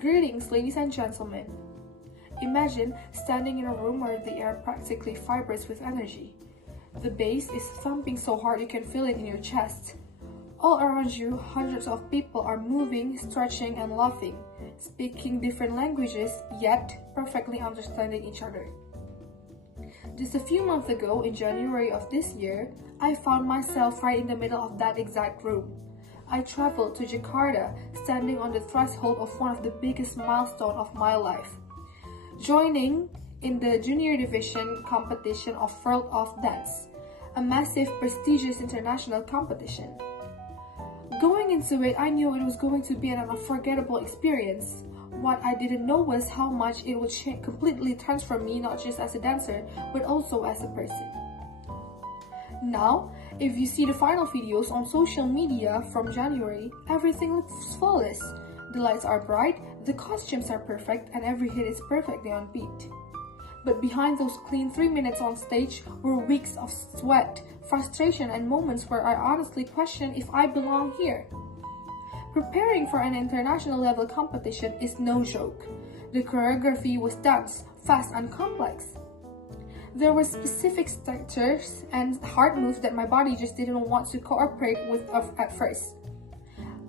Greetings, ladies and gentlemen. Imagine standing in a room where the air practically vibrates with energy. The bass is thumping so hard you can feel it in your chest. All around you, hundreds of people are moving, stretching, and laughing, speaking different languages, yet perfectly understanding each other. Just a few months ago, in January of this year, I found myself right in the middle of that exact room. I traveled to Jakarta, standing on the threshold of one of the biggest milestones of my life, joining in the junior division competition of World of Dance, a massive, prestigious international competition. Going into it, I knew it was going to be an unforgettable experience. What I didn't know was how much it would completely transform me, not just as a dancer, but also as a person. Now, if you see the final videos on social media from January, everything looks flawless. The lights are bright, the costumes are perfect, and every hit is perfectly on beat. But behind those clean 3 minutes on stage were weeks of sweat, frustration, and moments where I honestly questioned if I belong here. Preparing for an international level competition is no joke. The choreography was dense, fast, and complex. There were specific structures and hard moves that my body just didn't want to cooperate with at first.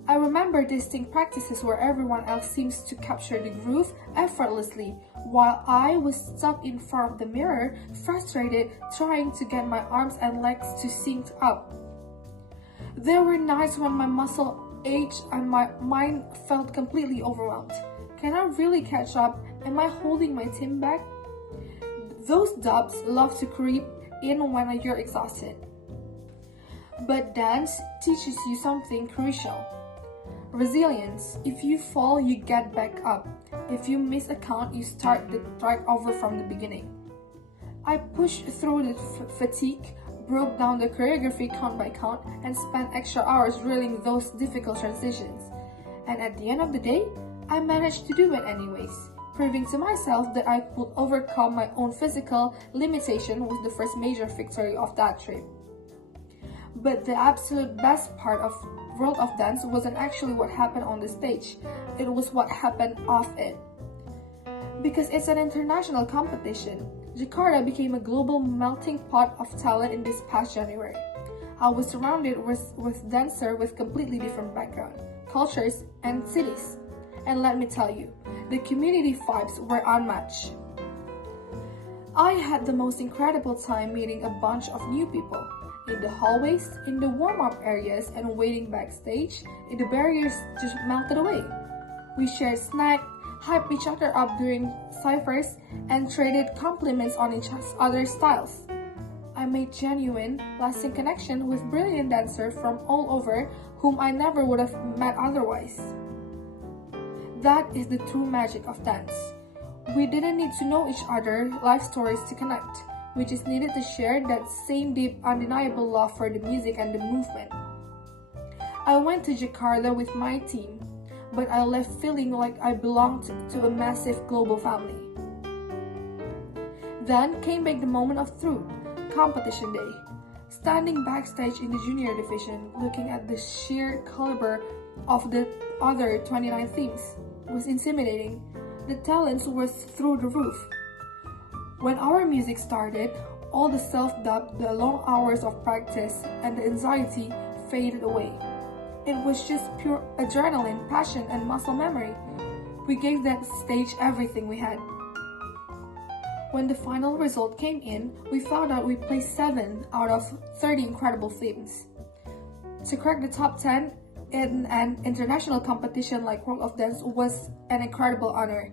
I remember distinct practices where everyone else seems to capture the groove effortlessly, while I was stuck in front of the mirror, frustrated, trying to get my arms and legs to sync up. There were nights when my muscle ached and my mind felt completely overwhelmed. Can I really catch up? Am I holding my team back? Those doubts love to creep in when you're exhausted. But dance teaches you something crucial. Resilience. If you fall, you get back up. If you miss a count, you start the track over from the beginning. I pushed through the fatigue, broke down the choreography count by count, and spent extra hours drilling those difficult transitions. And at the end of the day, I managed to do it anyways, proving to myself that I could overcome my own physical limitation with the first major victory of that trip. But the absolute best part of World of Dance wasn't actually what happened on the stage, it was what happened off it. Because it's an international competition, Jakarta became a global melting pot of talent in this past January. I was surrounded with dancers with completely different backgrounds, cultures, and cities. And let me tell you, the community vibes were unmatched. I had the most incredible time meeting a bunch of new people. In the hallways, in the warm-up areas, and waiting backstage, the barriers just melted away. We shared snacks, hyped each other up during ciphers, and traded compliments on each other's styles. I made genuine, lasting connection with brilliant dancers from all over whom I never would have met otherwise. That is the true magic of dance. We didn't need to know each other's life stories to connect. We just needed to share that same deep, undeniable love for the music and the movement. I went to Jakarta with my team, but I left feeling like I belonged to a massive global family. Then came back the moment of truth, competition day. Standing backstage in the junior division, looking at the sheer caliber of the other 29 teams was intimidating. The talents were through the roof. When our music started, all the self-doubt, the long hours of practice, and the anxiety faded away. It was just pure adrenaline, passion, and muscle memory. We gave that stage everything we had. When the final result came in, we found out we placed 7 out of 30 incredible themes. To crack the top 10 in an international competition like World of Dance was an incredible honor.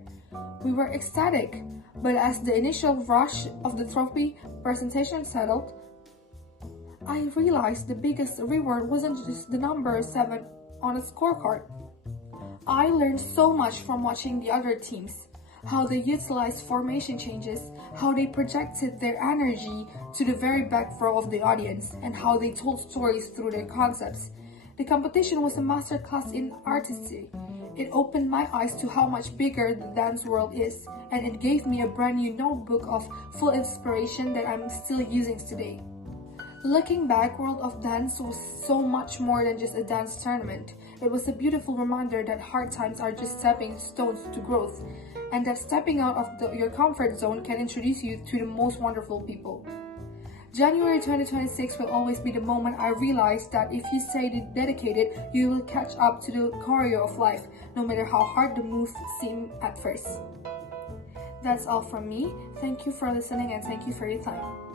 We were ecstatic, but as the initial rush of the trophy presentation settled, I realized the biggest reward wasn't just the number 7 on a scorecard. I learned so much from watching the other teams, how they utilized formation changes, how they projected their energy to the very back row of the audience, and how they told stories through their concepts. The competition was a masterclass in artistry. It opened my eyes to how much bigger the dance world is, and it gave me a brand new notebook of full inspiration that I'm still using today. Looking back, World of Dance was so much more than just a dance tournament. It was a beautiful reminder that hard times are just stepping stones to growth, and that stepping out of your comfort zone can introduce you to the most wonderful people. January 2026 will always be the moment I realized that if you stay dedicated, you will catch up to the choreo of life, no matter how hard the moves seem at first. That's all from me. Thank you for listening and thank you for your time.